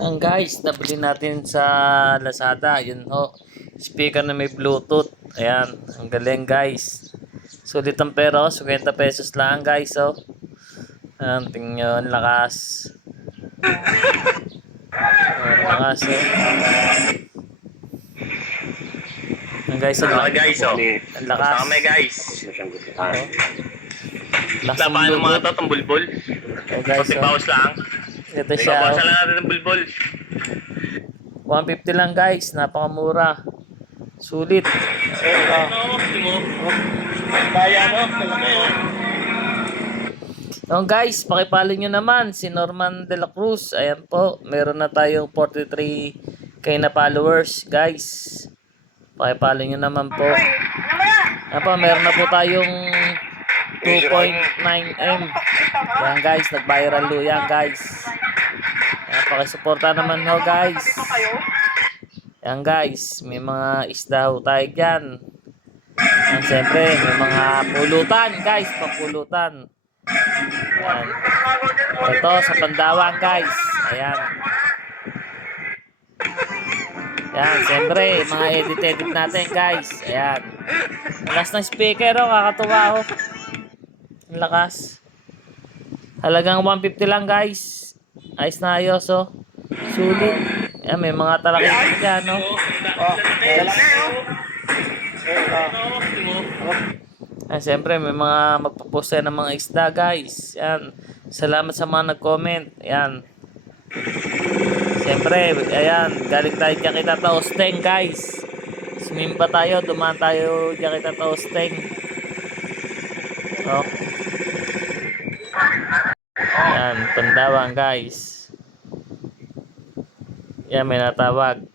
Ang guys, nabili natin sa Lazada. Yun ho. Speaker na may Bluetooth. Ayan. Ang galing guys. Sulit ang pera. 50 pesos lang guys. Oh. Ayan. Tingnan nyo. Ang lakas. Ang lakas. Oh. Ang guys. Ang lakas. Guys, oh. Ang lakas. Basta kami guys. Oh. Lakas ng Laban ng mga Bluetooth. to, itong bulbul. Oh guys. Kasi Oh. paus lang. Ito siya. Ikabawasan Oh. lang natin ng bulbul. 150 lang guys. Napakamura. Sulit. Kaya no? Kalaki oh. So guys, pakipalo nyo naman si Norman De La Cruz. Ayan po, meron na tayong 43k na followers guys. Pakipalo nyo naman po. Ayan po, meron na po tayong 2.9M. Ayan guys, nag-viral lo yan guys. Ayan, pakisuporta naman ho guys. Ayan guys, may mga isda ho tayo dyan. Ayan, siyempre, may mga pulutan guys, papulutan. Ayan. Ito sa Pandawan guys. Ayan. Ayan, siyempre, mga edit natin guys. Ayan. Ang lakas ng speaker oh, kakatuwa oh. Ang lakas. Halagang 150 lang guys. Ayos na ayos oh. Sulit. Ayan, may mga talaking dyan oh. Oh, guys. Siyempre, may mga magpo-post ng mga isda guys. Yan. Salamat sa mga nag-comment. Yan. Siyempre, ayan. Galing tayo Jakarta Taosteng guys. Sumimba tayo. Dumaan tayo Jakarta Taosteng. Oh. Yan. Pandawan guys. Yan, may natawag.